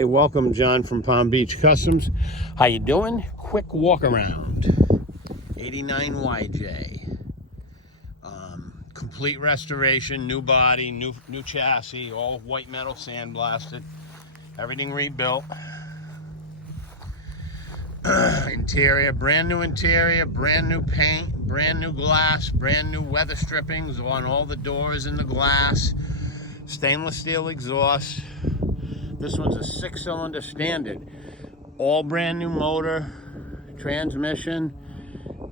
Hey, welcome, John from Palm Beach Customs. How you doing? Quick walk around. 89 YJ. Complete restoration, new body, new chassis, all white metal sandblasted, everything rebuilt. Interior, brand new paint, brand new glass, brand new weather strippings on all the doors and the glass, stainless steel exhaust. This one's a 6-cylinder standard. All brand new motor, transmission,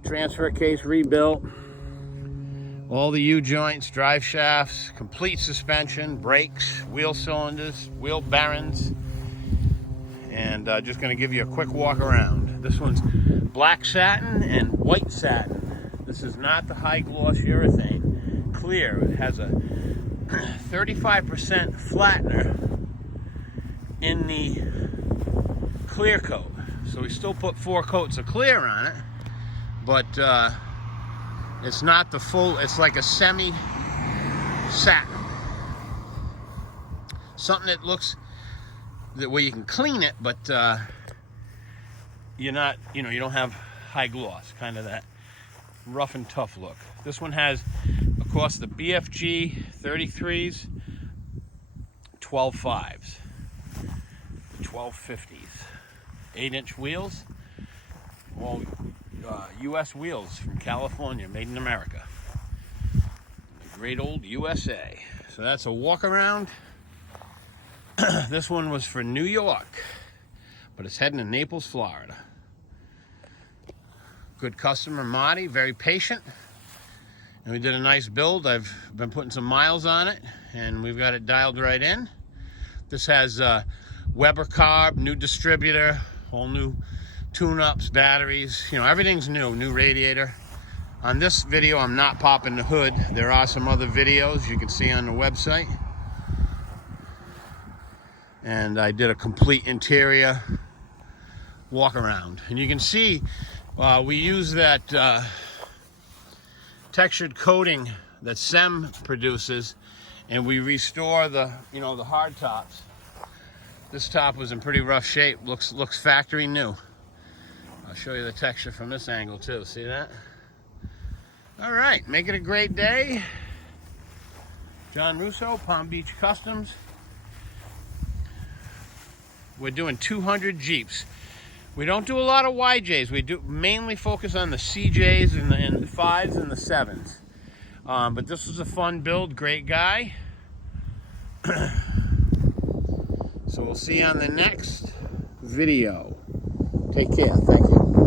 transfer case rebuilt. All the U-joints, drive shafts, complete suspension, brakes, wheel cylinders, wheel bearings. And just gonna give you a quick walk around. This one's black satin and white satin. This is not the high gloss urethane. Clear, it has a 35% flattener in the clear coat. So we still put 4 coats of clear on it, but it's not the full, it's like a semi satin. Something that looks that where you can clean it, but you're not, you don't have high gloss, kind of that rough and tough look. This one has, of course, the BFG 33s, 12.5s. 1250s, 8-inch wheels, all U.S. wheels from California, made in America. The great old USA. So that's a walk around. This one was for New York, but it's heading to Naples, Florida. Good customer, Marty, very patient. And we did a nice build. I've been putting some miles on it, and we've got it dialed right in. This has Weber carb, new distributor, all new tune-ups, batteries, everything's new radiator. On this video, I'm not popping the hood. There are some other videos you can see on the website. And I did a complete interior walk around. And you can see we use that textured coating that SEM produces, and we restore the, the hard tops. This top was in pretty rough shape. Looks factory new. I'll show you the texture from this angle too. See that? All right, make it a great day. John Russo, Palm Beach Customs. We're doing 200 Jeeps. We don't do a lot of YJs. We do mainly focus on the CJs and the 5s and the 7s. But this was a fun build. Great guy. So we'll see you on the next video. Take care. Thank you.